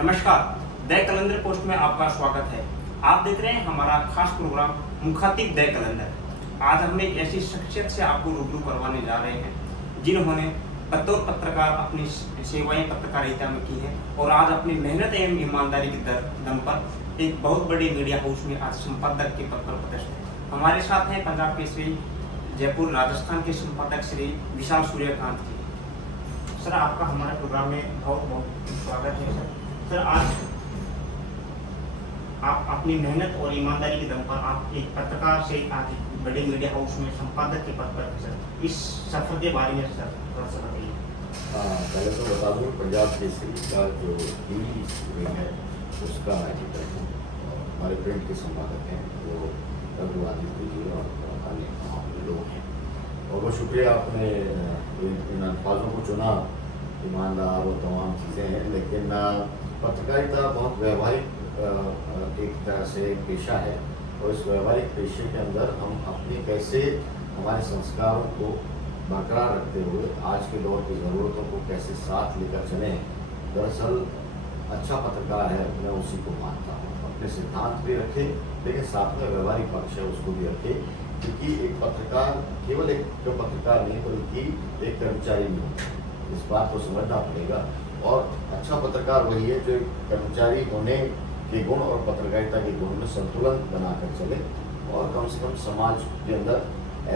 नमस्कार, the calendar post में आपका स्वागत है। आप देख रहे हैं हमारा खास प्रोग्राम मुखातिब द कैलेंडर। आज हम एक ऐसी शख्सियत से आपको रूबरू करवाने जा रहे हैं जिन्होंने बतौर पत्रकार अपनी सेवाएं पत्रकारिता में की है और आज अपनी मेहनत एवं ईमानदारी के दम पर एक बहुत बड़े मीडिया हाउस में आज संपादक के पद पर पदस्थ है। हमारे साथ हैं पंजाब केसरी जयपुर राजस्थान के संपादक श्री विशाल सूर्यकांत जी। सर, आपका हमारे प्रोग्राम में बहुत बहुत स्वागत है। सर, आज आप अपनी मेहनत और ईमानदारी के दम पर आप एक पत्रकार से आज बड़े मीडिया हाउस में संपादक के पद पर सर, इस सफर के बारे में सर थोड़ा सा बताइए। पहले तो बता दूँ, पंजाब केसरी का जो टीवी स्क्रीन है उसका एडिटर हूँ। हमारे प्रिंट के संपादक हैं वो रघुआदित्य जी और अन्य लोग हैं। और बहुत शुक्रिया, आपने इन अल्फाजों को चुना, ईमानदार और तमाम चीज़ें हैं, लेकिन पत्रकारिता बहुत व्यवहारिक एक तरह से पेशा है और इस व्यवहारिक पेशे के अंदर हम अपने कैसे हमारे संस्कारों को बरकरार रखते हुए आज के दौर की ज़रूरतों को कैसे साथ लेकर चलें। दरअसल अच्छा पत्रकार है, मैं उसी को मानता हूँ। अपने सिद्धांत भी रखे लेकिन साथ में व्यवहारिक पक्ष है उसको भी रखे, क्योंकि एक पत्रकार केवल एक पत्रकार नहीं बल्कि एक कर्मचारी भी होता है। इस बात को समझना पड़ेगा। और अच्छा पत्रकार वही है जो कर्मचारी होने के गुण और पत्रकारिता के गुण में संतुलन बनाकर चले। और कम से कम समाज के अंदर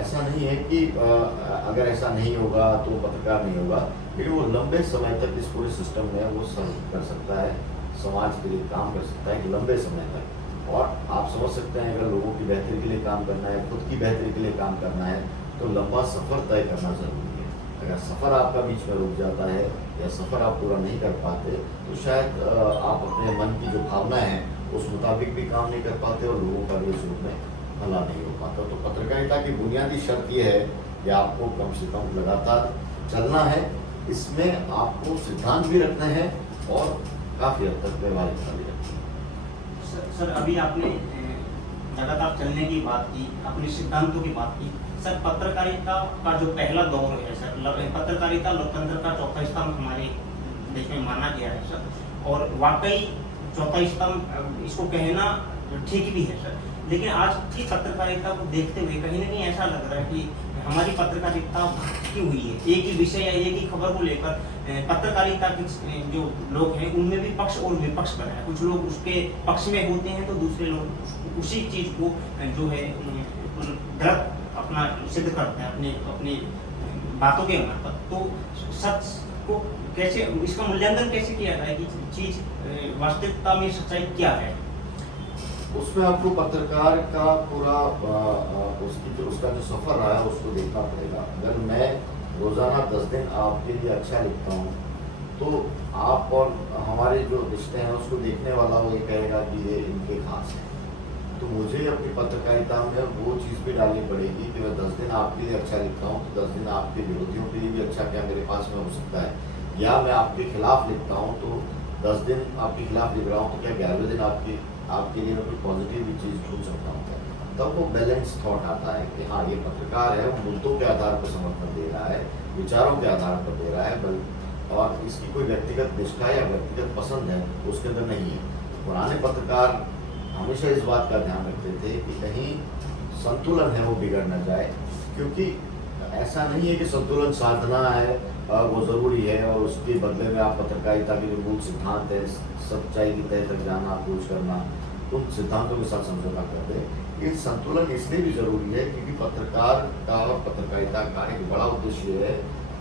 ऐसा नहीं है कि अगर ऐसा नहीं होगा तो पत्रकार नहीं होगा, लेकिन वो लंबे समय तक इस पूरे सिस्टम में वो सर्व कर सकता है, समाज के लिए काम कर सकता है कि लंबे समय तक। और आप समझ सकते हैं, अगर लोगों की बेहतरी के लिए काम करना है, खुद की बेहतरी के लिए काम करना है, तो लंबा सफ़र तय करना ज़रूरी है। अगर सफ़र आपका बीच में रुक जाता है या सफ़र आप पूरा नहीं कर पाते तो शायद आप अपने मन की जो भावना है उस मुताबिक भी काम नहीं कर पाते और लोगों का भी इस रूप में भला नहीं हो पाता। तो पत्रकारिता की बुनियादी शर्त ये है कि आपको कम से कम लगातार चलना है, इसमें आपको सिद्धांत भी रखना है और काफ़ी हद तक व्यवहारिकता भी रखनी है। सर, अभी आपने लगातार चलने की बात की, अपने सिद्धांतों की बात की। सर, पत्रकारिता का जो पहला दौर है सर, पत्रकारिता लोकतंत्र का चौथा स्तंभ हमारे देश में माना गया है सर, और वाकई चौथा स्तंभ इसको कहना ठीक भी है सर। लेकिन आज की पत्रकारिता को देखते हुए कहीं ना कहीं ऐसा लग रहा है कि हमारी पत्रकारिता की हुई है एक ही विषय या एक ही खबर को लेकर। पत्रकारिता के जो लोग हैं उनमें भी पक्ष और विपक्ष बना है। कुछ लोग उसके पक्ष में होते हैं तो दूसरे लोग उसी चीज को जो है गलत अपना सिद्ध करते हैं अपनी बातों के आधार पर। तो सच को कैसे, इसका मूल्यांकन कैसे किया जाए कि चीज वास्तविकता में सच्चाई क्या है? उसमें आपको पत्रकार का पूरा उसका जो सफ़र रहा है उसको देखना पड़ेगा। अगर मैं रोज़ाना 10 दिन आपके लिए अच्छा लिखता हूँ तो आप और हमारे जो रिश्ते हैं उसको देखने वाला वो ये कहेगा कि ये इनके खास है। तो मुझे अपनी पत्रकारिता में वो चीज़ भी डालनी पड़ेगी कि मैं 10 दिन आपके लिए अच्छा लिखता हूँ तो 10 दिन आपके विरोधियों के लिए भी अच्छा क्या मेरे पास में हो सकता है, या मैं आपके खिलाफ लिखता हूँ तो 10 दिन आपके खिलाफ लिख रहा हूँ तो क्या 11वें दिन आपके लिए कोई पॉजिटिव भी चीज़ ढूंढ सकता हूँ। तब वो बैलेंस थॉट आता है कि हाँ ये पत्रकार है, वो मुद्दों के आधार पर समर्थन दे रहा है, विचारों के आधार पर दे रहा है, और इसकी कोई व्यक्तिगत निष्ठा या व्यक्तिगत पसंद है उसके अंदर नहीं है। पुराने पत्रकार हमेशा इस बात का ध्यान रखते थे कि कहीं संतुलन है वो बिगड़ न जाए, क्योंकि ऐसा नहीं है कि संतुलन साधना है वो ज़रूरी है और उसके बदले में आप पत्रकारिता के जो मूल सिद्धांत है, सच्चाई की तह तक जाना, खोज करना, उन सिद्धांतों के साथ समझौता कर दे। ये संतुलन इसलिए भी ज़रूरी है क्योंकि पत्रकार का और पत्रकारिता का एक बड़ा उद्देश्य है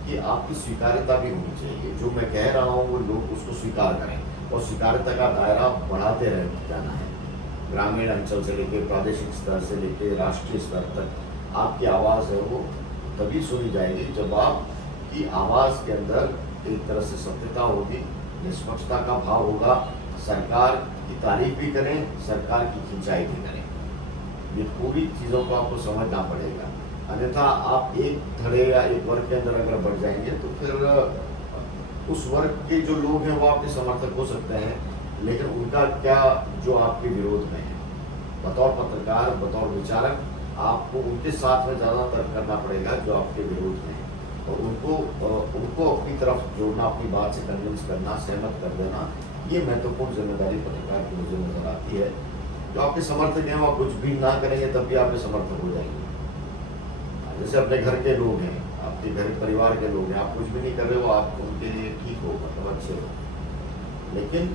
कि आपकी स्वीकार्यता भी होनी चाहिए। जो मैं कह रहा हूँ वो लोग उसको स्वीकार करें और स्वीकार्यता का दायरा बढ़ाते रह जाना है। ग्रामीण अंचल से लेकर प्रादेशिक स्तर से लेकर राष्ट्रीय स्तर तक आपकी आवाज़ है वो तभी सुनी जाएगी जब आपकी आवाज़ के अंदर एक तरह से सत्यता होगी, निष्पक्षता का भाव होगा, सरकार की तारीफ भी करें, सरकार की खिंचाई भी करें। ये पूरी चीज़ों को आपको समझना पड़ेगा, अन्यथा आप एक धड़े या एक वर्ग के अंदर अगर बढ़ जाएंगे तो फिर उस वर्ग के जो लोग हैं वो आपके समर्थक हो सकते हैं, लेकिन उनका क्या जो आपके विरोध में है। बतौर पत्रकार, बतौर विचारक आपको उनके साथ में ज़्यादा तर्क करना पड़ेगा जो आपके विरोध में है। तो उनको अपनी तरफ जोड़ना, अपनी बात से कन्विंस करना, सहमत कर देना, ये महत्वपूर्ण जिम्मेदारी पत्रकार की मुझे नजर आती है। जो आपके समर्थक हैं वो कुछ भी ना करेंगे तब भी आपके समर्थक हो जाएंगे। जैसे अपने घर के लोग हैं, आपके घर परिवार के लोग हैं, आप कुछ भी नहीं कर रहे हो, आप उनके लिए ठीक हो, मतलब अच्छे हो, लेकिन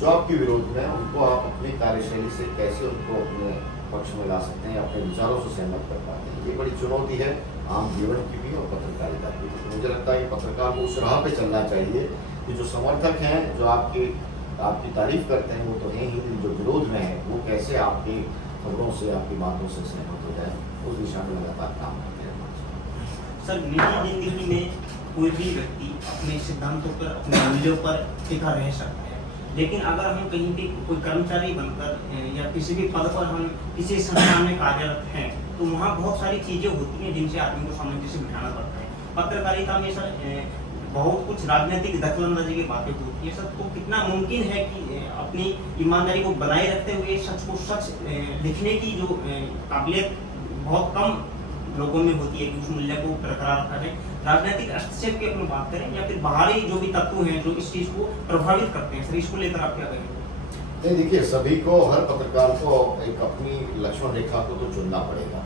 जो आपके विरोध में है, उनको आप अपनी कार्यशैली से कैसे उनको अपने पक्ष में ला सकते हैं, अपने विचारों से सहमत कर पाते हैं, ये बड़ी चुनौती है आम जीवन की भी और पत्रकारिता की भी। तो मुझे लगता है कि पत्रकार को उस राह पे चलना चाहिए कि जो समर्थक हैं, जो आपकी तारीफ करते हैं, वो तो हैं ही, जो विरोध में है वो कैसे आपकी खबरों से, आपकी बातों से सहमत हो जाए, उस दिशा में लगातार काम करते हैं। सर, निजी जिंदगी में कोई भी व्यक्ति अपने सिद्धांतों पर, अपने मूल्यों पर टिका रह सकता है, लेकिन अगर हम कहीं पे कोई कर्मचारी बनकर या किसी भी पद पर हम किसी संस्थान में कार्यरत हैं, तो वहाँ बहुत सारी चीजें होती हैं जिनसे आदमी को सामंजस्य बिठाना पड़ता है। पत्रकारिता में सर बहुत कुछ राजनीतिक दखलंदाजी की बातें होती है सर, तो कितना मुमकिन है कि अपनी ईमानदारी को बनाए रखते हुए सच को सच लिखने की जो काबिलियत बहुत कम लोगों में होती है कि उस मूल्य को बरकरार रखा जाए। राजनीतिक हस्तक्षेप की अपनी बात करें या फिर बाहरी जो भी तत्व हैं जो इस चीज को प्रभावित करते हैं, सर इसको लेकर आप क्या कहेंगे? नहीं, देखिए, सभी को, हर पत्रकार को एक अपनी लक्ष्मण रेखा को तो चुनना पड़ेगा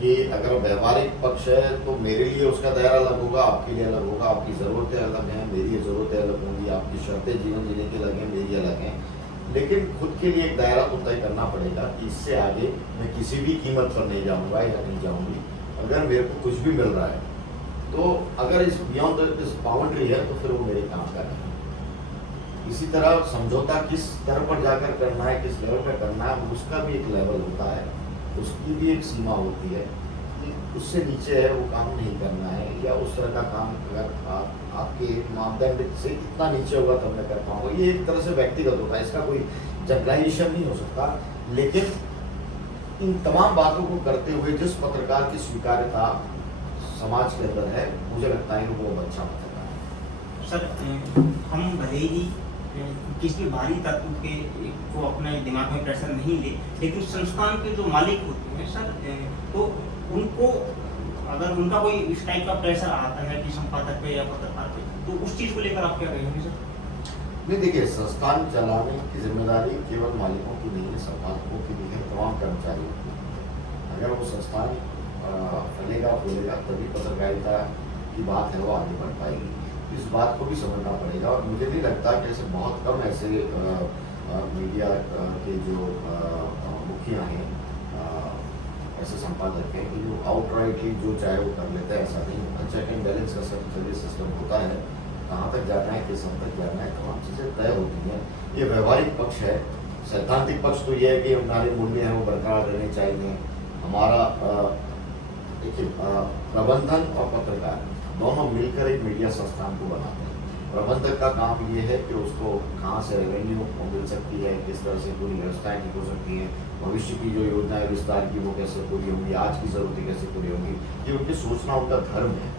कि अगर व्यवहारिक पक्ष है तो मेरे लिए उसका दायरा अलग होगा, आपके लिए अलग होगा, आपकी ज़रूरतें अलग हैं, मेरी ज़रूरतें अलग होंगी, आपकी शर्तें जीवन जीने की अलग हैं, मेरी अलग हैं, लेकिन खुद के लिए एक दायरा तो तय करना पड़ेगा कि इससे आगे मैं किसी भी कीमत पर नहीं जाऊँगा या नहीं जाऊँगी। अगर मेरे को कुछ भी मिल रहा है तो अगर इस बियॉन्ड दिस बाउंड्री है तो फिर वो मेरे काम का नहीं। इसी तरह समझौता किस स्तर पर जाकर करना है, किस लेवल पर करना है, उसका भी एक लेवल होता है, उसकी भी एक सीमा होती है कि उससे नीचे है वो काम नहीं करना है, या उस तरह का काम अगर आपके मापदंड से इतना नीचे होगा तब मैं कर पाऊंगा। ये एक तरह से व्यक्तिगत होता है, इसका कोई जनरलाइजेशन नहीं हो सकता। लेकिन इन तमाम बातों को करते हुए जिस पत्रकार की स्वीकार्यता समाज के अंदर है, मुझे लगता है कि वो अच्छा पत्रकार है। सर, हम भले ही किसी बाहरी तत्व के को अपने दिमाग में प्रेशर नहीं ले, लेकिन संस्थान के जो मालिक होते हैं सर, तो उनको अगर उनका कोई इस टाइप का प्रेशर आता है कि संपादक पे या पत्रकार पे, तो उस चीज को लेकर आप क्या कहेंगे सर? नहीं, देखिए, संस्थान चलाने की जिम्मेदारी केवल मालिकों की नहीं है, संपादकों की भी है, तमाम कर्मचारियों की। अगर वो संस्थान फैलेगा फूलेगा तभी पत्रकारिता की बात है वो आगे बढ़ पाएगी। इस बात को भी समझना पड़ेगा। और मुझे नहीं लगता कि ऐसे बहुत कम ऐसे मीडिया के जो मुखिया हैं, ऐसे संपादक हैं कि जो आउटराइटली जो चाहे वो कर लेते हैं, ऐसा नहीं होता। चेक एंड बैलेंस का सर्विस सिस्टम होता है, कहाँ तक जाना है, किस हद तक जाना है, तमाम चीज़ें तय होती हैं। ये व्यवहारिक पक्ष है। सैद्धांतिक पक्ष तो ये है कि हमारे मूल्य हैं वो बरकरार रहने चाहिए। हमारा देखिए, प्रबंधन और पत्रकार दोनों मिलकर एक मीडिया संस्थान को बनाते हैं। प्रबंधक का काम ये है कि उसको कहाँ से रेवेन्यू मिल सकती है, किस तरह से पूरी व्यवस्थाएं ठीक हो सकती हैं, भविष्य की जो योजनाएं विस्तार की वो कैसे पूरी होंगी, आज की जरूरतें कैसे पूरी होंगी, ये उनकी सोचना उनका धर्म है,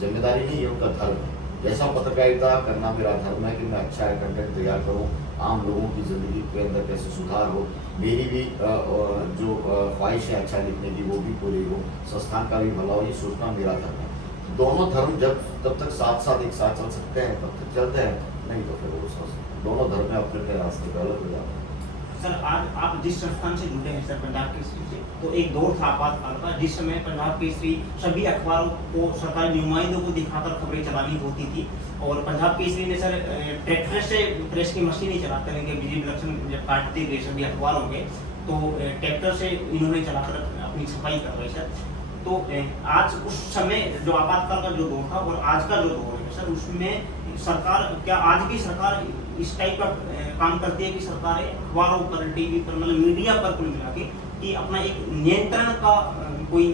जिम्मेदारी नहीं है, उनका धर्म है। जैसा पत्रकारिता करना मेरा धर्म है कि मैं अच्छा कंटेंट तैयार करूँ, आम लोगों की ज़िंदगी के अंदर कैसे सुधार हो, मेरी भी जो ख्वाहिश है अच्छा लिखने की वो भी पूरी हो, संस्थान का भी भला हो, ये सोचना मेरा धर्म है। दोनों धर्म जब तक साथ साथ एक साथ चल सकते हैं तब तक चलते हैं, नहीं तो फिर वो दोनों धर्म में अपने रास्ते पर अलग हो जाते हैं। सर, आज आप जिस संस्थान से जुड़े हैं सर, पंजाब केसरी से, तो एक दौर था आपातकाल का जिस समय पंजाब केसरी सभी अखबारों को सरकारी नुमाइंदों को दिखाकर खबरें चलानी होती थी, और पंजाब केसरी ने सर ट्रैक्टर से प्रेस की मशीन ही चलाते हैं कि बिजली इलेक्शन जब काटते थे सभी अखबारों में, तो ट्रैक्टर से इन्होंने चलाकर अपनी सफाई करवाई सर। तो आज उस समय जो आपातकाल का जो दौर था और आज का जो दौर है सर, उसमें सरकार क्या आज भी सरकार इस टाइप का काम करती है कि सरकार अखबारों पर, टीवी पर, मतलब मीडिया पर कुल मिला के कि अपना एक नियंत्रण का कोई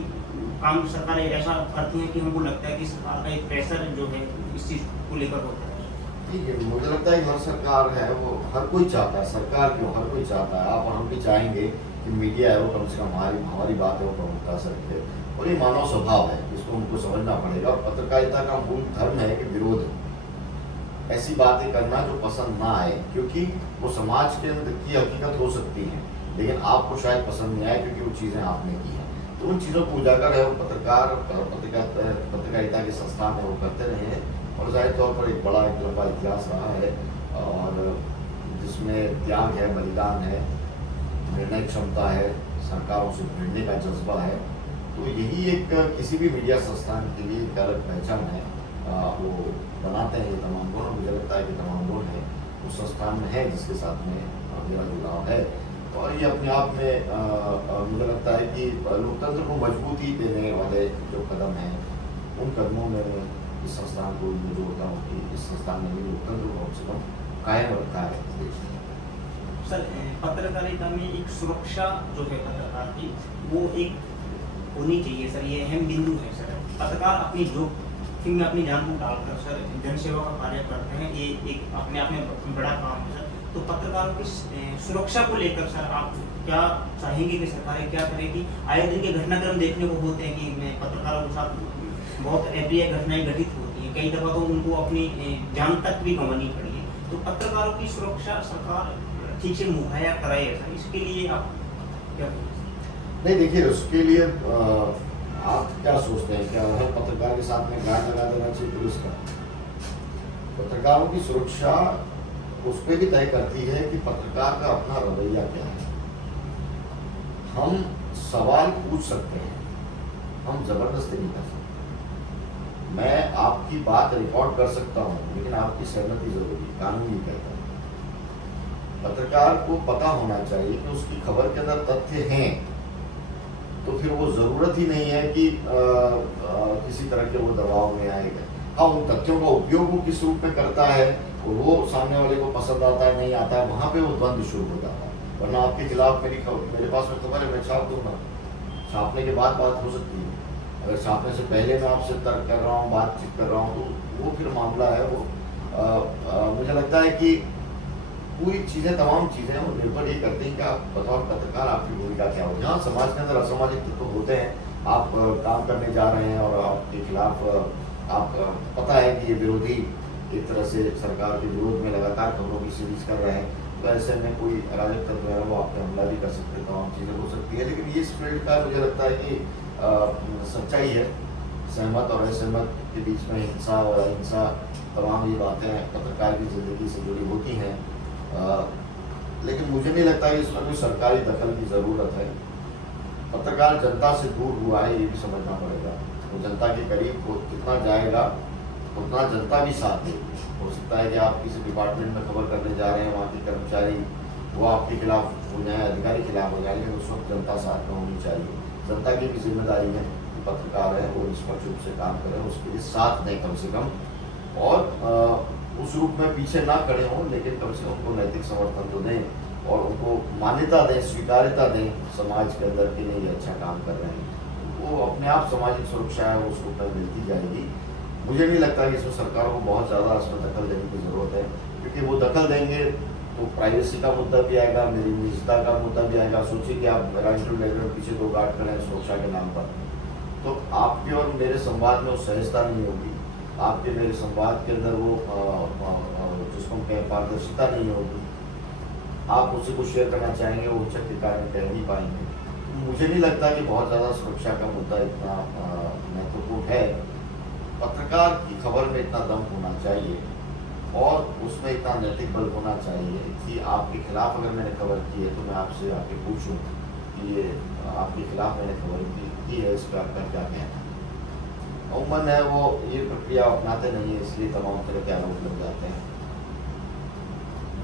काम सरकार ऐसा करती है कि हमको लगता है कि सरकार का एक प्रेशर जो है इस चीज को लेकर होता है? ठीक है, मुझे लगता है कि हर सरकार है वो हर कोई चाहता है, सरकार क्यों, हर कोई चाहता है, आप और हम भी चाहेंगे कि मीडिया है वो कम से कम हमारी बात है वो प्रमुखता से रखे, और ये मानव स्वभाव है, इसको हमको समझना पड़ेगा। और पत्रकारिता का मूल धर्म है कि विरोध है, ऐसी बातें करना जो पसंद ना आए, क्योंकि वो समाज के अंदर की हकीकत हो सकती है, लेकिन आपको शायद पसंद नहीं आए क्योंकि वो चीज़ें आपने की हैं। तो उन चीज़ों को उजागर है वो पत्रकारिता के संस्थान है वो करते रहे हैं, और जाहिर तौर पर एक बड़ा एक लंबा इतिहास रहा है, और जिसमें त्याग है, बलिदान है, निर्णय क्षमता है, सरकारों से भिड़ने का जज्बा है। तो यही एक किसी भी मीडिया संस्थान के लिए एक अलग पहचान है। वो बनाते हैं ये तमाम गुण, मुझे लगता है कि तमाम गुण है उस संस्थान में है जिसके साथ में मेरा जुड़ाव है, और ये अपने आप में मुझे लगता है कि लोकतंत्र को मजबूती देने वाले जो कदम हैं उन कदमों में इस संस्थान को मैं जोड़ता हूँ कि इस संस्थान ने भी लोकतंत्र को कम से कम कायम रखा है देश में। सर पत्रकारिता में एक सुरक्षा जो है पत्रकार की वो एक होनी चाहिए सर, ये अहम बिंदु है सर। पत्रकार अपनी जोखिम में अपनी जान को डालकर सर जनसेवा का कार्य करते हैं, ये एक अपने आप में बड़ा काम है सर। तो पत्रकारों की सुरक्षा को लेकर सर आप क्या चाहेंगे कि सरकारें क्या करेगी? आए दिन के घटनाक्रम देखने को होते हैं कि पत्रकारों के साथ बहुत अप्रिय घटनाएं घटित होती हैं, कई दफा तो उनको अपनी जान तक भी गंवानी पड़ी है। तो पत्रकारों की सुरक्षा सरकार ठीक से मुहैया कराए सर, इसके लिए आप क्या करेंगे? नहीं, देखिए उसके लिए आप क्या सोचते हैं, क्या हर पत्रकार के साथ में गार्ड लगा देना चाहिए पुलिस का? पत्रकारों की सुरक्षा उस पर भी तय करती है कि पत्रकार का अपना रवैया क्या है। हम सवाल पूछ सकते हैं, हम जबरदस्ती नहीं कर सकते। मैं आपकी बात रिकॉर्ड कर सकता हूँ, लेकिन आपकी सहमति जरूरी, कानून ये कहता है। पत्रकार को पता होना चाहिए कि उसकी खबर के अंदर तथ्य हैं, तो फिर वो जरूरत ही नहीं है कि किसी तरह के वो दबाव में आएगा। हाँ, उन तथ्यों का उपयोग वो किस रूप में करता है, वो सामने वाले को पसंद आता है नहीं आता है, वहां पे वो द्वंद्व शुरू हो जाता है। वरना आपके खिलाफ मेरे पास में खबर है, मैं छाप दूंगा, छापने के बाद बात हो सकती है। अगर छापने से पहले मैं आपसे तर्क कर रहा हूँ, बातचीत कर रहा हूँ, तो वो फिर मामला है। वो मुझे लगता है कि पूरी चीजें, तमाम चीजें वो निर्भर ये करती हैं कि आप बतौर पत्रकार आपकी भूमिका क्या हो। जहाँ समाज के अंदर असामाजिक तत्व होते हैं, आप काम करने जा रहे हैं और आपके खिलाफ आप पता है कि ये विरोधी एक तरह से सरकार के विरोध में लगातार खबरों की सीरीज कर रहे हैं, तो ऐसे में कोई अराजक तत्व है वो आप पे हमला भी कर सकते हैं, तमाम चीज़ें हो सकती है। लेकिन ये फील्ड का मुझे लगता है कि सच्चाई है, सहमत और असहमत के बीच में हिंसा और अहिंसा, तमाम ये बातें पत्रकार की जिंदगी से जुड़ी होती हैं। लेकिन मुझे नहीं लगता कि इसमें कोई सरकारी दखल की ज़रूरत है। पत्रकार जनता से दूर हुआ है, ये भी समझना पड़ेगा। वो जनता के करीब वो कितना जाएगा उतना जनता भी साथ देगी। हो सकता है कि आप किसी डिपार्टमेंट में खबर करने जा रहे हैं, वहाँ के कर्मचारी वो आपके खिलाफ हो जाए, अधिकारी खिलाफ हो जाए, लेकिन उस वक्त जनता साथ में होनी चाहिए। जनता की भी जिम्मेदारी है कि पत्रकार है वो निष्पक्ष रूप से काम करें, उसके लिए साथ दें कम से कम, और उस रूप में पीछे ना खड़े हों, लेकिन कम से कम उनको नैतिक समर्थन तो दें और उनको मान्यता दें, स्वीकार्यता दें समाज के अंदर कि नहीं ये अच्छा काम कर रहे हैं। वो अपने आप सामाजिक सुरक्षा है वो उस रूप में मिलती जाएगी। मुझे नहीं लगता कि इसमें सरकारों को बहुत ज़्यादा इसमें दखल देने की ज़रूरत है, क्योंकि वो दखल देंगे तो प्राइवेसी का मुद्दा भी आएगा, मेरी निजता का मुद्दा भी आएगा। सोचिए कि आप मेरा इंटरव्यू ले रहे हो, पीछे 2 गार्ड खड़े हैं सुरक्षा के नाम पर, तो आपके और मेरे संवाद में वो सहजता नहीं होगी, आपके मेरे संवाद के अंदर वो जिसको हम कहें पारदर्शिता नहीं होगी। आप मुझसे कुछ शेयर करना चाहेंगे, वो उच्च के कारण कह नहीं पाएंगे। मुझे नहीं लगता कि बहुत ज़्यादा सुरक्षा का मुद्दा इतना महत्वपूर्ण है। पत्रकार की खबर में इतना दम होना चाहिए और उसमें इतना नैतिक बल होना चाहिए कि आपके खिलाफ अगर मैंने खबर की है तो मैं आपसे आके पूछूं कि ये आपके खिलाफ मैंने खबर की है, इस पर आपका क्या कहना है। अमूमन है वो ये प्रक्रिया अपनाते नहीं है, इसलिए तमाम तरह के आरोप लग जाते हैं।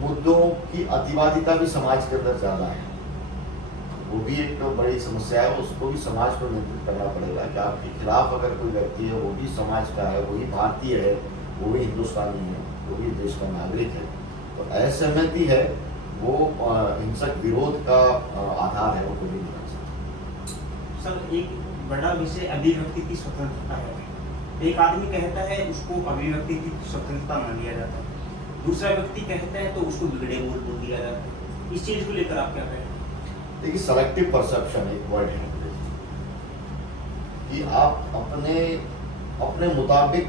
मुद्दों की अतिवादिता भी समाज के अंदर ज़्यादा है, वो भी एक बड़ी समस्या है। उसको भी समाज को नियंत्रित करना पड़ेगा कि आपके खिलाफ अगर कोई व्यक्ति है वो भी समाज का है, वो भी भारतीय है, वो भी हिंदुस्तानी है, वो भी देश का नागरिक है, तो असहमति है वो हिंसक विरोध का आधार है, वो कभी नहीं बन सकता। सर एक बड़ा विषय अभिव्यक्ति की स्वतंत्रता है। एक आदमी कहता है उसको अभिव्यक्ति की स्वतंत्रता मान लिया जाता है, दूसरा व्यक्ति कहता है तो उसको बिगड़े बोल दिया जाता है। इस चीज को लेकर आप क्या कहें? देखिए, सेलेक्टिव परसेप्शन एक वर्ड है कि आप अपने मुताबिक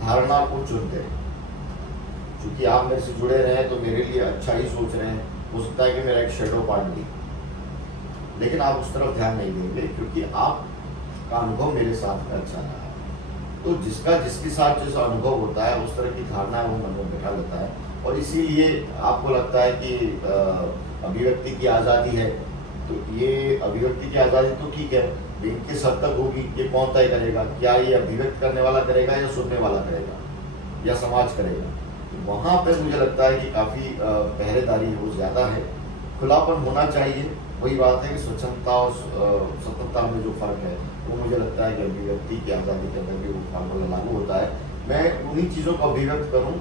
धारणा को चुनते हैं। क्योंकि आप मेरे से जुड़े रहे तो मेरे लिए अच्छा ही सोच रहे हैं, हो सकता है कि मेरा एक शेडो पार्ट भी, लेकिन आप उस तरफ ध्यान नहीं देंगे क्योंकि आपका अनुभव मेरे साथ में अच्छा रहा है। तो जिसका जिसके साथ जैसा अनुभव होता है उस तरह की धारणा वो मन में बैठा लेता है, और इसीलिए आपको लगता है कि अभिव्यक्ति की आज़ादी है, तो ये अभिव्यक्ति की आज़ादी तो ठीक है, लेकिन किस हद तक होगी ये कौन तय करेगा? क्या ये अभिव्यक्त करने वाला करेगा या सुनने वाला करेगा या समाज करेगा? तो वहाँ पे मुझे लगता है कि काफ़ी पहरेदारी वो ज़्यादा है। खुलापन होना चाहिए, वही बात है कि स्वच्छंदता और स्वतंत्रता में जो फ़र्क है वो मुझे लगता है कि अभिव्यक्ति की आज़ादी के अंदर भी वो फार्मूला लागू होता है। मैं उन्हीं चीज़ों को अभिव्यक्त करूँ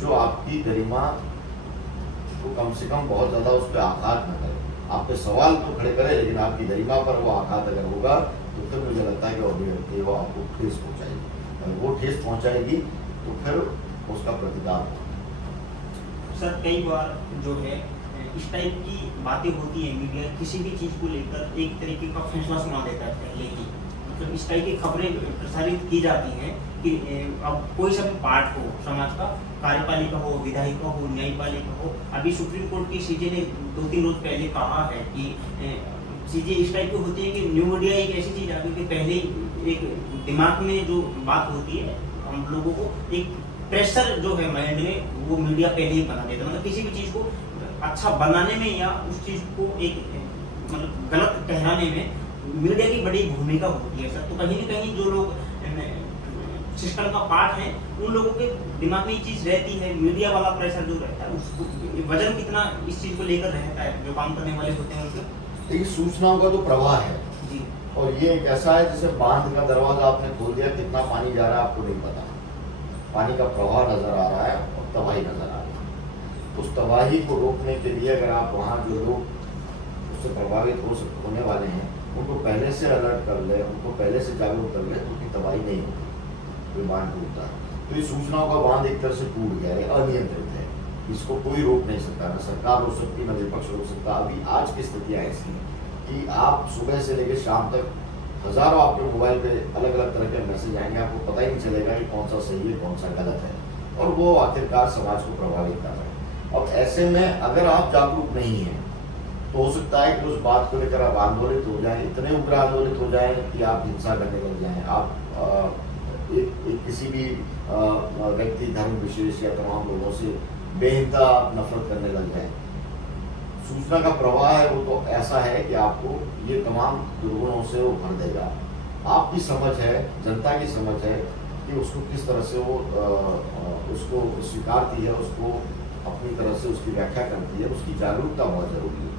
जो आपकी गरिमा को कम से कम बहुत ज़्यादा उस पर आघात न करे। आप पे सवाल तो खड़े करे, लेकिन आपकी गरिमा पर वो आघात अगर होगा तो फिर मुझे लगता है कि अभिव्यक्ति वो आपको ठेस पहुँचाएगी। अगर वो ठेस पहुँचाएगी तो फिर उसका प्रतिकार होगा। सर कई बार जो है इस टाइप की बातें होती है, मीडिया किसी भी चीज़ को लेकर एक तरीके का फैसला सुना देता है पहले ही, मतलब इस टाइप की खबरें प्रसारित की जाती हैं कि अब कोई सा भी पार्ट हो समाज का, कार्यपालिका हो, विधायिका हो, न्यायपालिका हो, अभी सुप्रीम कोर्ट की सीजे ने 2-3 रोज पहले कहा है कि चीज़ें इस टाइप की होती है कि न्यू मीडिया एक ऐसी चीज़ आ गई कि पहले एक दिमाग में जो बात होती है हम लोगों को एक प्रेशर जो है माइंड में वो मीडिया पहले ही बना देता है, मतलब किसी भी चीज़ को अच्छा बनाने में या उस चीज़ को एक मतलब गलत ठहराने में मीडिया की बड़ी भूमिका होती है सर। तो कहीं ना कहीं जो लोग सिस्टम का पार्ट है उन लोगों के दिमाग में ये चीज़ रहती है, मीडिया वाला प्रेशर जो रहता है उसको वजन कितना इस चीज़ को लेकर रहता है जो काम करने वाले होते हैं उनके। देखिए सूचनाओं का जो प्रवाह है जी, और ये एक ऐसा है जैसे बांध का दरवाजा आपने खोल दिया, कितना पानी जा रहा है आपको नहीं पता, पानी का प्रवाह नजर आ रहा है और तबाही नजर आ रही है। उस तबाही को रोकने के लिए अगर आप वहाँ जो लोग उससे प्रभावित होने वाले हैं उनको पहले से अलर्ट कर ले, उनको पहले से जागरूक कर ले, तो उनकी तबाही नहीं होगी, कोई बांध टूटता है। तो ये सूचनाओं का बांध एक तरह से टूट गया है, अनियंत्रित है, इसको कोई रोक नहीं सकता, न सरकार रोक सकती न विपक्ष रोक सकता। अभी आज की स्थितियाँ ऐसी हैं कि आप सुबह से लेकर शाम तक हजारों आपके मोबाइल पे अलग अलग तरह के मैसेज आएंगे, आपको पता ही नहीं चलेगा कि कौन सा सही है कौन सा गलत है, और वो आखिरकार समाज को प्रभावित कर रहे हैं। अब ऐसे में अगर आप जागरूक नहीं हैं तो हो सकता है कि उस बात को लेकर आप आंदोलित हो जाएं, इतने उग्र आंदोलित हो जाएं कि आप हिंसा करने लग जाएं, आप एक किसी भी व्यक्ति धर्म विशेष या तमाम लोगों से बेइंतहा नफरत करने लग जाएं। सूचना का प्रवाह है वो तो ऐसा है कि आपको ये तमाम दुर्गुणों से वो भर देगा। आपकी समझ है, जनता की समझ है कि उसको किस तरह से वो उसको स्वीकारती है, उसको अपनी तरह से उसकी व्याख्या करती है, उसकी जागरूकता बहुत जरूरी है।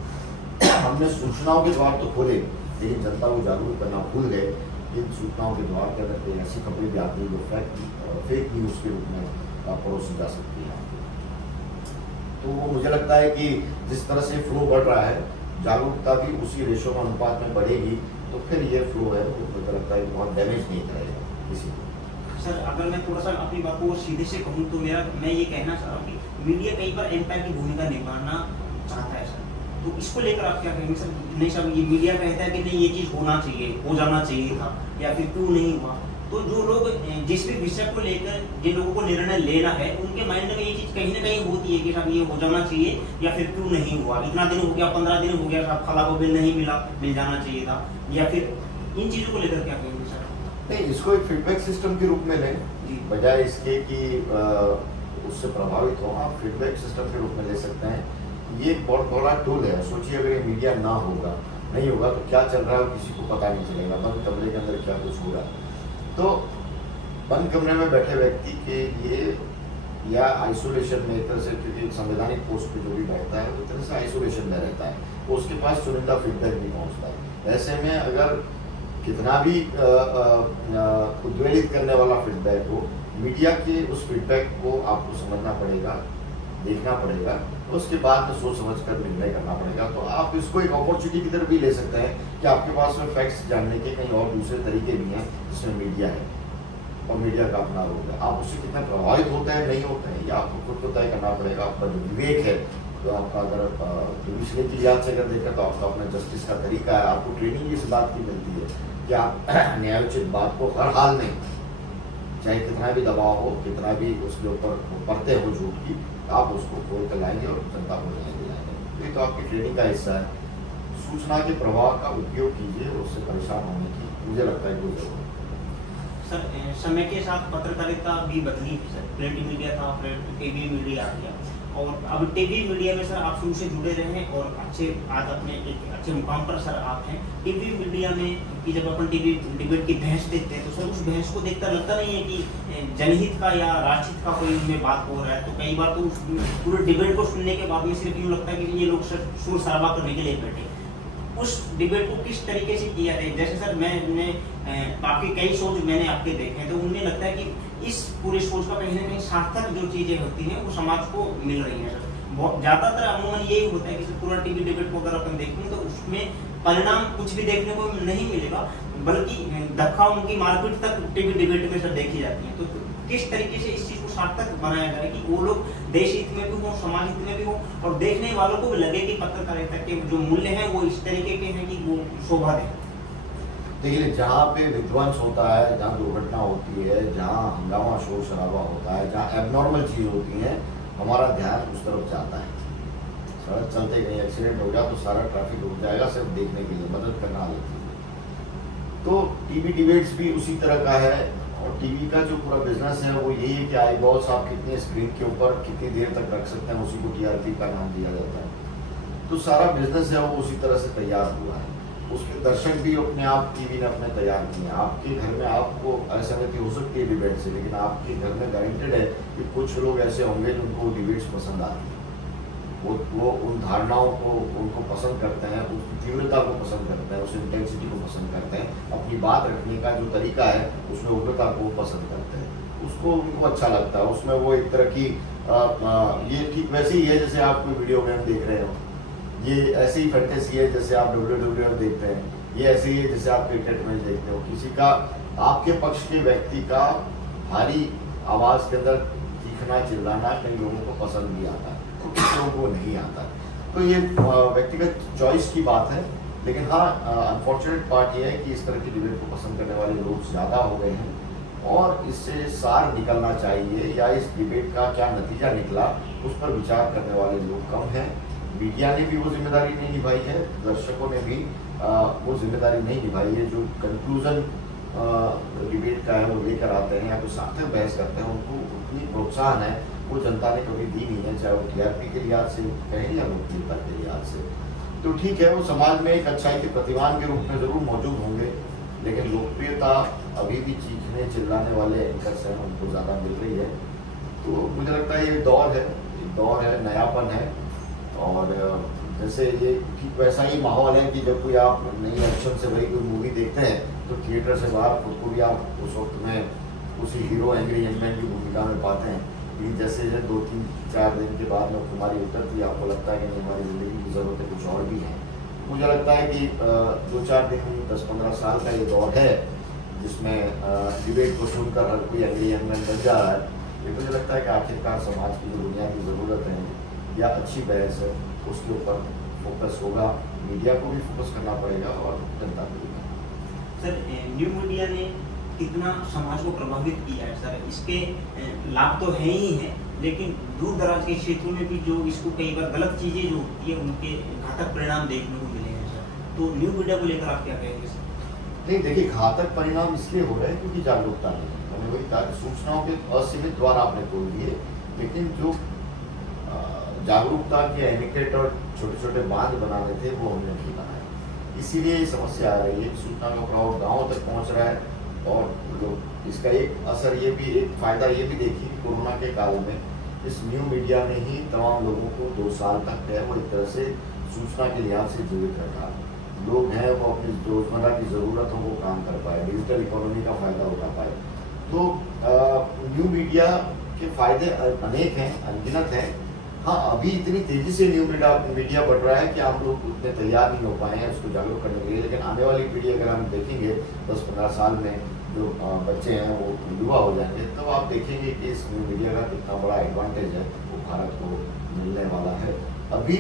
हमने सूचनाओं के द्वार तो खोले, लेकिन जनता को जागरूक करना भूल गए। इन सूचनाओं के द्वार के अंदर कोई ऐसी खबरें भी आती है जो फेक न्यूज़ के रूप में परोसी जा सकती है। तो वो मुझे लगता है कि जिस तरह से फ्लो बढ़ रहा है, जागरूकता भी उसी रेशो में अनुपात में बढ़ेगी, तो फिर ये फ्लो है वो मुझे लगता है कि बहुत डैमेज नहीं करेगा किसी को। सर अगर मैं थोड़ा सा अपनी बात को सीधे से कहूँ तो मैं ये कहना चाह रहा हूँ कि मीडिया कई बार एम्पायर की भूमिका निभाना चाहता है सर, तो इसको लेकर आप क्या कहेंगे सर? नहीं सर ये मीडिया कहता है कि नहीं ये चीज़ होना चाहिए, हो जाना चाहिए था, या फिर क्यों नहीं हुआ, तो जो लोग जिस भी विषय को लेकर जिन लोगों को निर्णय लेना है उनके माइंड में ये चीज़ कहीं ना कहीं होती है कि साहब ये हो जाना चाहिए या फिर क्यों नहीं हुआ, इतना दिन हो गया, 15 दिन हो गया साहब, फला को बिल नहीं मिला, मिल जाना चाहिए था, या फिर इन चीज़ों को लेकर क्या कहेंगे सर? नहीं, इसको एक फीडबैक सिस्टम के रूप में लें, बजाय इसके कि उससे प्रभावित हो, आप फीडबैक सिस्टम के रूप में ले सकते हैं। ये बहुत बड़ा टूल है। सोचिए अगर ये मीडिया ना होगा, नहीं होगा तो क्या चल रहा है किसी को पता नहीं चलेगा, बंद कमरे के अंदर क्या कुछ हो रहा है। तो बंद कमरे में बैठे व्यक्ति के लिए या आइसोलेशन में एक तरह से, क्योंकि एक संवैधानिक पोस्ट पे जो भी बैठता है वो एक तरह से आइसोलेशन में रहता है, तो उसके पास चुनिंदा फीडबैक भी पहुँचता है। ऐसे में अगर कितना भी उद्वेलित करने वाला फीडबैक हो, मीडिया के उस फीडबैक को आपको समझना पड़ेगा, देखना पड़ेगा, उसके बाद में सोच समझ कर निर्णय करना पड़ेगा। तो आप इसको एक अपॉर्चुनिटी की तरफ भी ले सकते हैं कि आपके पास में फैक्ट्स जानने के कहीं और दूसरे तरीके भी हैं जिसमें मीडिया है और मीडिया का अपना रोल है। आप उससे कितना प्रभावित होते हैं नहीं होते हैं, ये आपको खुद को तय करना पड़ेगा। आपका जो विवेक है, तो आपका अगर जुडिशरी की लिहाज से अगर देखें तो आपका अपना जस्टिस का तरीका है, आपको ट्रेनिंग इस बात की मिलती है कि आप न्यायोचित बात को हर हाल में, चाहे कितना भी दबाव हो, कितना भी उसके ऊपर परते हो झूठ की, आप उसको खोल कर लाएंगे और जनता को न्याय दिलाएंगे। ये तो आपकी ट्रेनिंग का हिस्सा है। सूचना के प्रवाह का उपयोग कीजिए, उससे परेशान होने की मुझे लगता है कोई जरूरत नहीं। सर समय के साथ पत्रकारिता भी बदली है सर। प्रिंट मीडिया था, फिर टीवी मीडिया आ गया, और अब टीवी मीडिया में सर आप शुरू से जुड़े रहे हैं और आज अपने एक अच्छे मुकाम पर सर आप हैं। टीवी मीडिया में कि जब अपन टीवी डिबेट की बहस देखते हैं तो सर उस बहस को देखकर लगता नहीं है कि जनहित का या राष्ट्रहित का कोई उनमें बात हो रहा है। तो कई बार तो उस पूरे डिबेट को सुनने के बाद में सिर्फ यूँ लगता है कि ये लोग सिर्फ शोर शराबा करने के लिए बैठे। उस डिबेट को किस तरीके से किया जाए? जैसे सर मैंने काफी कई शोज मैंने आपके देखे हैं, तो उनमें लगता है कि इस पूरे शोज का कहीं ना कहीं सार्थक जो चीजें होती हैं वो समाज को मिल रही हैं सर। बहुत ज्यादातर अमूमन यही होता है कि सर पूरा टीवी डिबेट को अगर अपन देखें तो उसमें परिणाम कुछ भी देखने को नहीं मिलेगा, बल्कि धक्का मुक्की मारपीट तक टीवी डिबेट में सर देखी जाती है। तो किस तरीके से इस चीज को सार्थक बनाया जाए कि वो लोग देश हित में भी हो, समाज हित में भी हो, और देखने वालों को भी लगे कि पत्रकारिता के जो मूल्य हैं वो इस तरीके के हैं कि वो शोभा दें। देखिए, जहाँ पे विध्वंस होता है, जहाँ दुर्घटना होती है, जहाँ हंगामा शोर शराबा होता है, जहाँ एबनॉर्मल चीज होती है, हमारा ध्यान उस तरफ जाता है। सड़क चलते कहीं एक्सीडेंट हो गया तो सारा ट्रैफिक रुक जाएगा सिर्फ देखने के लिए, मदद करना अलग चीज है। तो टीवी डिबेट्स भी उसी तरह का है, और टीवी का जो पूरा बिजनेस है वो यही है कि आई बॉल्स आप कितने स्क्रीन के ऊपर कितनी देर तक रख सकते हैं, उसी को टीआरपी का नाम दिया जाता है। तो सारा बिजनेस है वो उसी तरह से तैयार हुआ है। उसके दर्शक भी अपने आप टीवी ने अपने तैयार किए हैं। आपके घर में आपको असहमति हो सकती है डिबेट से, लेकिन आपके घर में गारंटेड है कि कुछ लोग ऐसे होंगे जिनको डिबेट्स पसंद आती है। वो उन धारणाओं को उनको पसंद करते हैं, उस तीव्रता को पसंद करते हैं, उस इंटेंसिटी को पसंद करते हैं, अपनी बात रखने का जो तरीका है उसमें उग्रता को पसंद करते हैं, उसको उनको अच्छा लगता है। उसमें वो एक तरह की ये ठीक वैसे ही है जैसे आप कोई वीडियो गेम देख रहे हो, ये ऐसी ही फैंटेसी है जैसे आप WWE देखते हैं, ये ऐसे ही है जैसे आप क्रिकेट मैच देखते हो। किसी का आपके पक्ष के व्यक्ति का भारी आवाज के अंदर चीखना चिल्लाना कई लोगों को पसंद भी आता है, कुछ लोगों को नहीं आता। तो ये व्यक्तिगत चॉइस की बात है, लेकिन हाँ अनफॉर्चुनेट पार्ट ये है कि इस तरह की डिबेट को पसंद करने वाले लोग ज़्यादा हो गए हैं, और इससे सार निकलना चाहिए या इस डिबेट का क्या नतीजा निकला उस पर विचार करने वाले लोग कम हैं। मीडिया ने भी वो जिम्मेदारी नहीं निभाई है, दर्शकों ने भी वो जिम्मेदारी नहीं निभाई है। जो कंक्लूजन डिबेट का है वो लेकर आते हैं या कोई सार्थक बहस करते हैं, उनको उतनी प्रोत्साहन है वो जनता ने कभी दी नहीं है, चाहे वो टीआरपी के लिहाज से कहें या लोकप्रियता के लिहाज से। तो ठीक है, वो समाज में एक अच्छाई के प्रतिमान के रूप में जरूर मौजूद होंगे, लेकिन लोकप्रियता अभी भी चीखने चिल्लाने वाले एंकर्स हैं उनको ज़्यादा मिल रही है। तो मुझे लगता है ये दौर है, नयापन है, और जैसे ये ठीक वैसा ही माहौल है कि जब कोई आप नई एक्शन से भरी कोई मूवी देखते हैं तो थिएटर से बाहर खुद को भी आप उस वक्त में उसी हीरो एंग्री यंगमैन की भूमिका में पाते हैं। कि जैसे 2-3-4 दिन के बाद में तुम्हारी उतरती है, आपको लगता है कि नहीं हमारी ज़िंदगी की ज़रूरतें कुछ और भी हैं। मुझे लगता है कि 2-4 दिन 10-15 साल का ये दौर है जिसमें डिबेट को सुनकर हर कोई एंग्री यंगमैन बन जा रहा है। ये मुझे लगता है कि आखिरकार समाज की जो बुनियादी ज़रूरत है या अच्छी बहस है उसके ऊपर फोकस होगा, मीडिया को भी फोकस करना पड़ेगा और जनता को भी। सर न्यू मीडिया ने कितना समाज को प्रभावित किया है सर? इसके लाभ तो है ही है, लेकिन दूर दराज के क्षेत्रों में भी जो इसको कई बार गलत चीजें जो होती है उनके घातक परिणाम देखने को मिले हैं सर। तो न्यू मीडिया को लेकर आप क्या कहेंगे सर? नहीं, देखिए, घातक परिणाम इसलिए हो रहे हैं क्योंकि जागरूकता नहीं। मैंने वही कहा कि सूचनाओं के असीमित द्वार आपने खोल दिए, लेकिन जो जागरूकता के एनिकेट और छोटे छोटे बांध बनाने थे वो हमने नहीं बनाए, इसीलिए ये समस्या आ रही है। सूचना का प्रभाव गाँव तक पहुँच रहा है, और लोग इसका एक असर ये भी, एक फायदा ये भी देखिए कि कोरोना के काल में इस न्यू मीडिया ने ही तमाम लोगों को 2 साल तक है वो एक तरह से सूचना के लिहाज से जीवित रखा। लोग हैं वो अपनी रोजमर्रा की ज़रूरतों को काम कर पाए, डिजिटल इकोनॉमी का फायदा उठा पाए। तो न्यू मीडिया के फायदे अनेक हैं, अनगिनत हैं। हाँ, अभी इतनी तेजी से न्यू मीडिया बढ़ रहा है कि हम लोग उतने तैयार नहीं हो पाए हैं उसको जागरूक करने के लिए, लेकिन आने वाली पीढ़ी अगर हम देखेंगे 10-15 साल में जो बच्चे हैं वो युवा हो जाएंगे, तब तो आप देखेंगे कि इस न्यू मीडिया का कितना बड़ा एडवांटेज है वो भारत को मिलने वाला है। अभी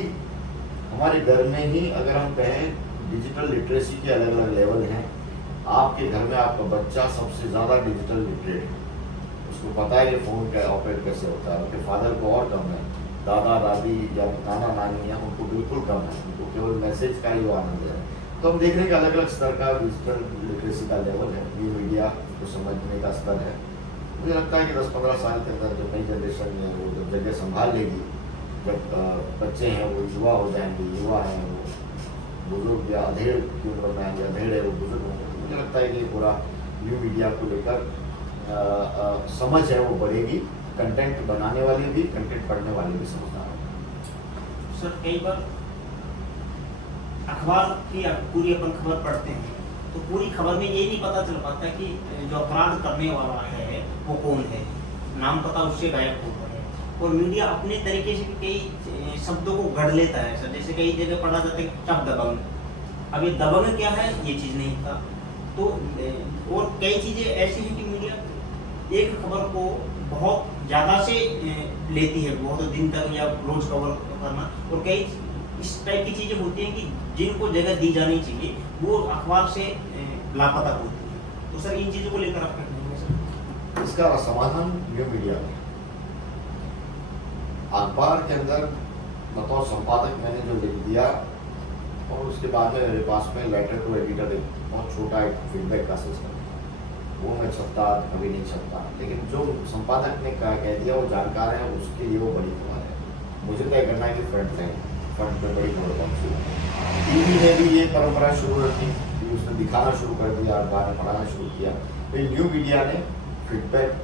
हमारे घर में ही अगर हम कहें डिजिटल लिटरेसी के अलग अलग लेवल हैं। आपके घर में आपका बच्चा सबसे ज़्यादा डिजिटल लिटरेट है, उसको पता है कि फ़ोन का ऑपरेट कैसे होता है, उनके फादर को और कम है। दादा दादी या नाना नानी हैं उनको बिल्कुल कम है, उनको केवल मैसेज का ही वो आनंद है। तो हम देख रहे हैं कि अलग अलग स्तर का डिजिटल लिटरेसी का लेवल है, न्यू मीडिया को समझने का स्तर है। मुझे लगता है कि 10-15 साल के अंदर जो नई जनरेशन है वो जब जगह संभाल लेगी, जब बच्चे हैं वो युवा हो जाएंगे, युवा हैं वो बुजुर्ग या अधेड़ की उम्र में आएंगे, अधेड़ है वो बुजुर्ग होंगे, तो मुझे लगता है कि पूरा न्यू मीडिया को लेकर समझ है वो बढ़ेगी। कंटेंट बनाने वाले भी, कंटेंट पढ़ने वाले भी समझदार होंगे। सर कई बार अखबार की पूरी अपन खबर पढ़ते हैं तो पूरी खबर में ये नहीं पता चल पाता कि जो अपराध करने वाला है वो कौन है, नाम पता उससे गायब हो गया है। और मीडिया अपने तरीके से कई शब्दों को गढ़ लेता है सर, जैसे कई जगह पढ़ा जाता है टप दबंग। अब ये दबंग क्या है ये चीज़ नहीं था। तो और कई चीज़ें ऐसी हैं कि मीडिया एक खबर को बहुत ज़्यादा से लेती है, बहुत दिन तक या रोज कवर करना, और कई इस टाइप की चीज़ें होती हैं कि जिनको जगह दी जानी चाहिए वो अखबार से लापता होती है। तो सर इन चीज़ों को लेकर आप क्या कहेंगे सर? इसका समाधान न्यू मीडिया में, अखबार के अंदर बतौर संपादक मैंने जो लिख दिया और उसके बाद में मेरे पास में लेटर टू एडिटर एक बहुत छोटा एक फीडबैक का सिस्टम है, वो मैं छपता कभी नहीं छपता, लेकिन जो संपादक ने कह दिया वो जानकार है, उसके लिए वो बड़ी खबर है। मुझे तय करना है कि फ्रंट पे बड़ी खबर पहुंची। टीवी ने भी ये परंपरा शुरू रखी कि उसने दिखाना शुरू कर दिया, गाना पढ़ाना शुरू किया। फिर न्यू मीडिया ने फीडबैक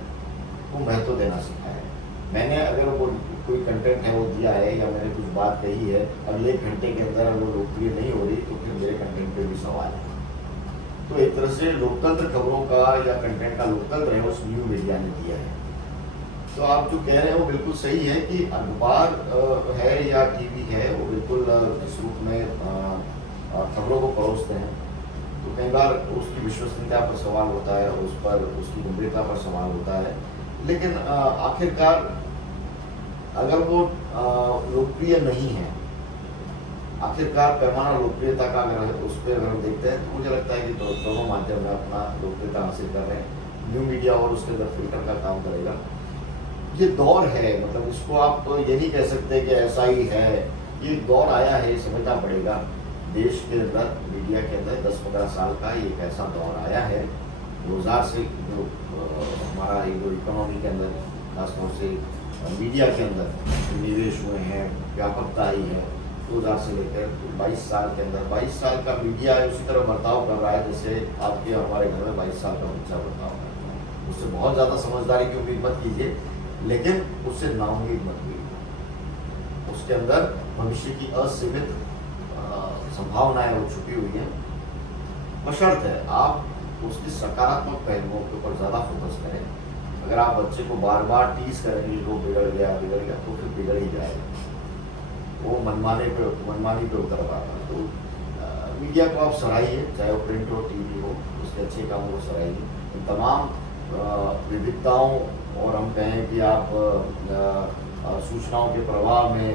को महत्व देना सिखाया है। मैंने अगर वो कोई कंटेंट है वो दिया है या मैंने कुछ बात कही है, अगले घंटे के अंदर वो लोकप्रिय नहीं हो रही तो फिर मेरे कंटेंट पे भी सवाल है। तो एक तरह से लोकतंत्र खबरों का या कंटेंट का लोकतंत्र है उस न्यू मीडिया ने दिया है। तो आप जो कह रहे हैं वो बिल्कुल सही है कि अखबार है या टीवी है वो बिल्कुल इस रूप में खबरों को परोसते हैं, तो कई बार उसकी विश्वसनीयता पर सवाल होता है, उस पर उसकी गंभीरता पर सवाल होता है। लेकिन आखिरकार अगर वो लोकप्रिय नहीं है, आखिरकार पैमाना लोकप्रियता का अगर उस पर अगर हम देखते हैं तो मुझे लगता है कि दोनों माध्यम में अपना लोकप्रियता हासिल कर रहे हैं। न्यू मीडिया और उसके अंदर फिल्टर का काम करेगा। ये दौर है, मतलब इसको आप तो ये नहीं कह सकते कि ऐसा ही है, ये दौर आया है, समझना पड़ेगा। देश के अंदर मीडिया के अंदर 10-15 साल का एक ऐसा दौर आया है 2000 से, जो हमारा जो इकोनॉमी के अंदर खासतौर से मीडिया के अंदर निवेश हुए हैं, व्यापकता आई है 2000 से लेकर 22 साल के अंदर। 22 साल का मीडिया उसी तरह बर्ताव कर रहा है जैसे आपके हमारे घर में 22 साल का बच्चा बर्ताव करता है। उससे बहुत ज़्यादा समझदारी की उम्मीद मत कीजिए, लेकिन उससे नाउम्मीद मत कीजिए। उसके अंदर भविष्य की असीमित संभावनाएं वो छुपी हुई हैं, बशर्ते है आप उसके सकारात्मक पहलुओं के ऊपर ज़्यादा फोकस करें। अगर आप बच्चे को बार बार टीज करेंगे वो बिगड़ गया तो फिर बिगड़ ही जाएगा, वो मनमानी पे उतर पाता है। तो मीडिया को आप सराहिए, चाहे वो प्रिंट हो टीवी हो, उसके अच्छे कामों को सराहिए। इन तमाम विविधताओं और हम कहें कि आप सूचनाओं के प्रवाह में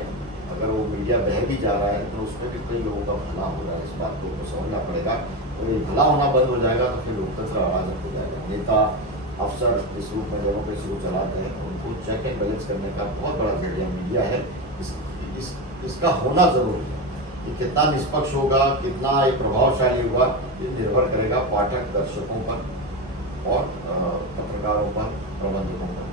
अगर वो मीडिया बह भी जा रहा है तो उसमें भी कई लोगों का भला हो रहा है, इस बात को समझना पड़ेगा। और ये भला होना बंद हो जाएगा तो फिर लोकतंत्र अराजक हो जाएगा। नेता अफसर इस रूप में डेमोक्रेसी को चलाते हैं, उनको चेक एंड बैलेंस करने का बहुत बड़ा जरिया मीडिया है। इसका होना जरूरी है। ये कितना निष्पक्ष होगा, कितना ये प्रभावशाली होगा, ये निर्भर करेगा पाठक दर्शकों पर और पत्रकारों पर, प्रबंधकों पर,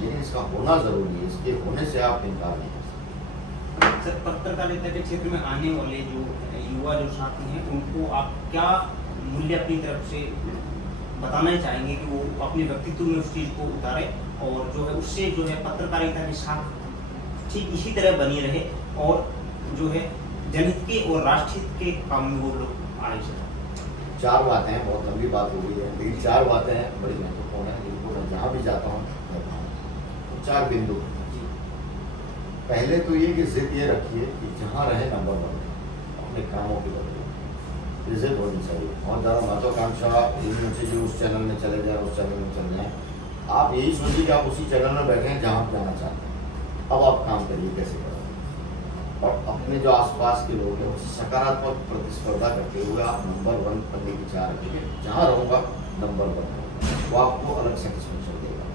लेकिन इसका होना जरूरी है। इसके होने से आप इनकार नहीं कर सकते। सर पत्रकारिता के क्षेत्र में आने वाले जो युवा जो साथी हैं उनको आप क्या मूल्य अपनी तरफ से बताना चाहेंगे कि वो अपने व्यक्तित्व में उस चीज़ को उतारे और जो है उससे जो है पत्रकारिता के साथ ठीक इसी तरह बनी रहे और जो है जनहित के और राष्ट्रहित के काम में वो लोग आए। सर 4 बातें हैं, बहुत लंबी बात हो गई है, लेकिन 4 बातें हैं बड़ी महत्वपूर्ण है, जिनको मैं जहाँ भी जाता हूँ कहता हूँ। 4 बिंदु। पहले तो ये कि जिद ये रखिए कि जहाँ रहे नंबर 1 अपने कामों की बदले जिद होनी चाहिए। बहुत ज़्यादा महत्वाकांक्षा इनमें से जो उस चैनल में चले जाए, उस चैनल में चले जाएँ। आप यही सोचिए कि आप उसी चैनल में बैठे हैं जहाँ आप जाना चाहते हैं। अब आप काम करिए कैसे करें और अपने जो आसपास के लोग हैं उससे सकारात्मक प्रतिस्पर्धा करते हुए आप नंबर 1 बनने की चाह रखिए। जहाँ रहूँगा नंबर 1 रहूँगा, वो आपको अलग सेटिस्फेक्शन देगा।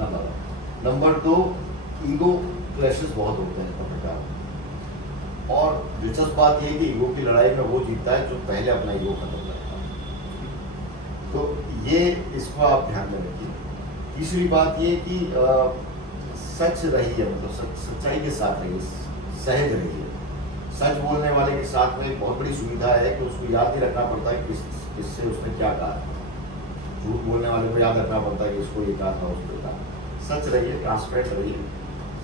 नंबर 1। नंबर 2, ईगो क्लैशेस बहुत होते हैं पत्रकारों में। और दिलचस्प बात यह है कि ईगो की लड़ाई में वो जीतता है जो पहले अपना ईगो खत्म करता है। तो ये इसको आप ध्यान में रखिए। तीसरी बात ये कि सच रहिए, मतलब सच्चाई के साथ रहिए, सहज रहिए। सच बोलने वाले के साथ में एक बहुत बड़ी सुविधा है कि उसको याद ही रखना पड़ता है किससे उसने क्या कहा। झूठ बोलने वाले को याद रखना पड़ता है कि इसको ये कहा था, उसको कहा। सच रहिए, ट्रांसपेरेंट रहिए,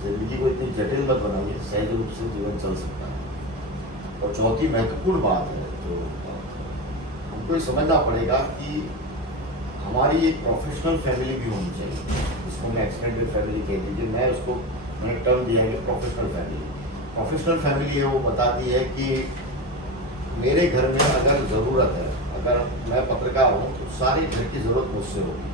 जिंदगी को इतनी जटिल मत बनाइए, सहज रूप से जीवन चल सकता है। और चौथी महत्वपूर्ण बात है जो हमको ये समझना पड़ेगा कि हमारी एक प्रोफेशनल फैमिली भी होनी चाहिए, जिसको मैं एक्सटेंडेड फैमिली कह दीजिए, मैंने टर्म दिया है प्रोफेशनल फैमिली। प्रोफेशनल फैमिली है वो बताती है कि मेरे घर में अगर ज़रूरत है, अगर मैं पत्रकार हूँ तो सारे घर की ज़रूरत मुझसे होगी,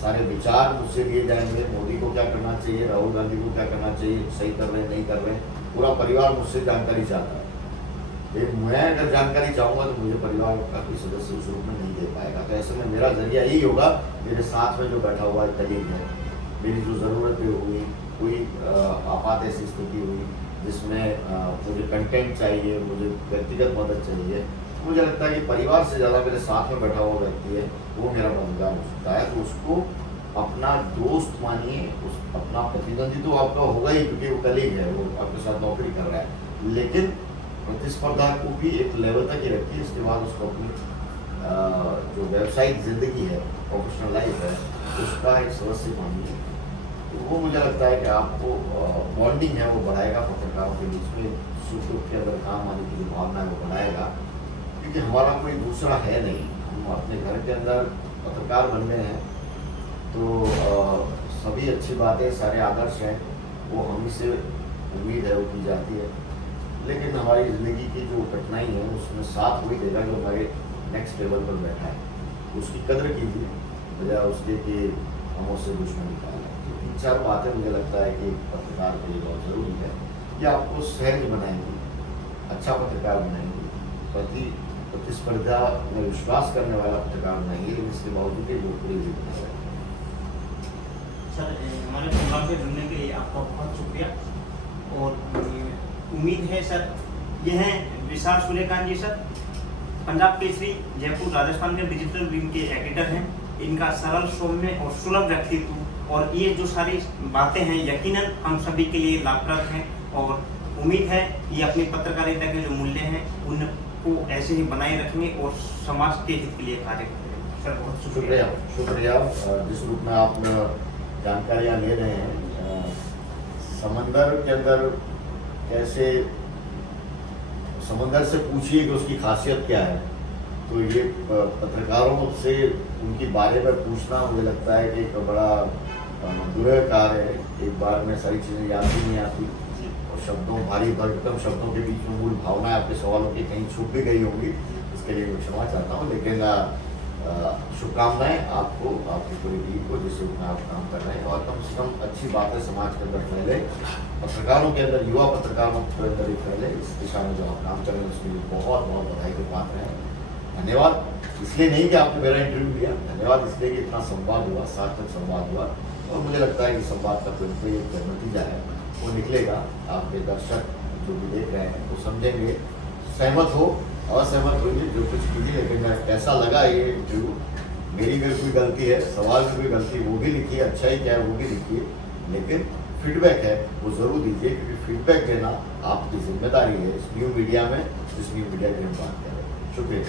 सारे विचार मुझसे दिए जाएंगे। मोदी को क्या करना चाहिए, राहुल गांधी को क्या करना चाहिए, सही कर रहे हैं नहीं कर रहे हैं, पूरा परिवार मुझसे जानकारी चाहता है। मैं अगर जानकारी चाहूँगा तो मुझे परिवार का कोई सदस्य उस रूप में नहीं दे पाएगा। तो ऐसे में मेरा जरिया यही होगा, मेरे साथ में जो बैठा हुआ कलीग है, मेरी जो ज़रूरतें हुई, कोई आपात ऐसी स्थिति हुई जिसमें मुझे कंटेंट चाहिए, मुझे व्यक्तिगत मदद चाहिए, मुझे लगता है कि परिवार से ज़्यादा मेरे साथ में बैठा हुआ व्यक्ति है वो मेरा मददगार हो सकता है। तो उसको अपना दोस्त मानिए, उस अपना प्रतिद्वंदी तो आपका होगा ही, क्योंकि वो कलीग है, वो आपके साथ नौकरी कर रहा है, लेकिन प्रतिस्पर्धा को भी एक लेवल तक ही रखिए। इसके बाद उसको अपनी जो व्यावसायिक जिंदगी है, प्रोफेशनल लाइफ है, उसका एक सदस्य मानिए। तो वो मुझे लगता है कि आपको बॉन्डिंग है वो बढ़ाएगा पत्रकारों के बीच में, सुख दुख के अंदर काम आने की जो भावना है वो बढ़ाएगा। क्योंकि हमारा कोई दूसरा है नहीं, हम अपने घर के अंदर पत्रकार बन गए हैं, तो सभी अच्छी बातें, सारे आदर्श हैं वो हम से उम्मीद है वो की जाती है। लेकिन हमारी ज़िंदगी की जो कठिनाई है उसमें साथ वही देगा जो हमारे नेक्स्ट लेवल पर बैठा है, उसकी कदर कीजिए बजाय उसके कि हम उससे दुश्मनी निकालें। तो 3-4 बातें मुझे लगता है कि पत्रकार के लिए बहुत ज़रूरी है। ये आपको सहज बनाएंगी, अच्छा पत्रकार बनाएंगी, प्रतिस्पर्धा में विश्वास करने वाला पत्रकार बनाएंगे, लेकिन इसके बावजूद भी वो पूरी जीत है। सर, हमारे प्रोग्राम से जुड़ने के लिए आपका बहुत शुक्रिया। और उम्मीद है सर, ये हैं विशाल सूर्यकांत जी सर, पंजाब केसरी जयपुर राजस्थान के डिजिटल विंग के एडिटर हैं। इनका सरल, सौम्य और सुलभ व्यक्तित्व और ये जो सारी बातें हैं यकीनन हम सभी के लिए लाभप्रद हैं। और उम्मीद है ये अपनी पत्रकारिता के जो मूल्य हैं उनको ऐसे ही बनाए रखेंगे और समाज के हित के लिए कार्य करेंगे। सर बहुत शुक्रिया। शुक्रिया। जिस रूप में आप जानकारियाँ ले रहे हैं, समंदर के अंदर कैसे, समंदर से पूछिए कि उसकी खासियत क्या है, तो ये पत्रकारों से उनके बारे में पूछना मुझे लगता है कि एक बड़ा दुर्लभ कार्य है। एक बार में सारी चीज़ें याद भी नहीं आती और शब्दों, भारी भरकम शब्दों के बीच में मूल भावनाएं आपके सवालों की कहीं छुप भी गई होंगी, इसके लिए मैं क्षमा चाहता हूँ। लेकिन शुभकामनाएं आपको, आपकी पूरी टीम को जिस रूप में आप काम कर रहे हैं, और कम से कम अच्छी बातें समाज के अंदर फैले, पत्रकारों के अंदर, युवा पत्रकारों के अंदर ही फैले। इस दिशा में जो आप काम कर रहे हैं उसके लिए बहुत बहुत बधाई के पात्र हैं। धन्यवाद इसलिए नहीं कि आपने मेरा इंटरव्यू लिया, धन्यवाद इसलिए कि इतना संवाद हुआ, सार्थक संवाद हुआ। और मुझे लगता है कि संवाद का कोई एक नतीजा है वो निकलेगा। आपके दर्शक जो भी देख रहे हैं वो समझेंगे, सहमत हो, असहमत होइए, जो कुछ कीजिए, लेकिन कैसा लगा ये इंटरव्यू, मेरी भी कोई गलती है, सवाल में भी गलती, वो भी लिखिए, अच्छा ही क्या है वो भी लिखिए, लेकिन फीडबैक है वो ज़रूर दीजिए, क्योंकि फीडबैक देना आपकी जिम्मेदारी है इस न्यू मीडिया में, जिस न्यू मीडिया की हम बात कर रहे हैं। शुक्रिया।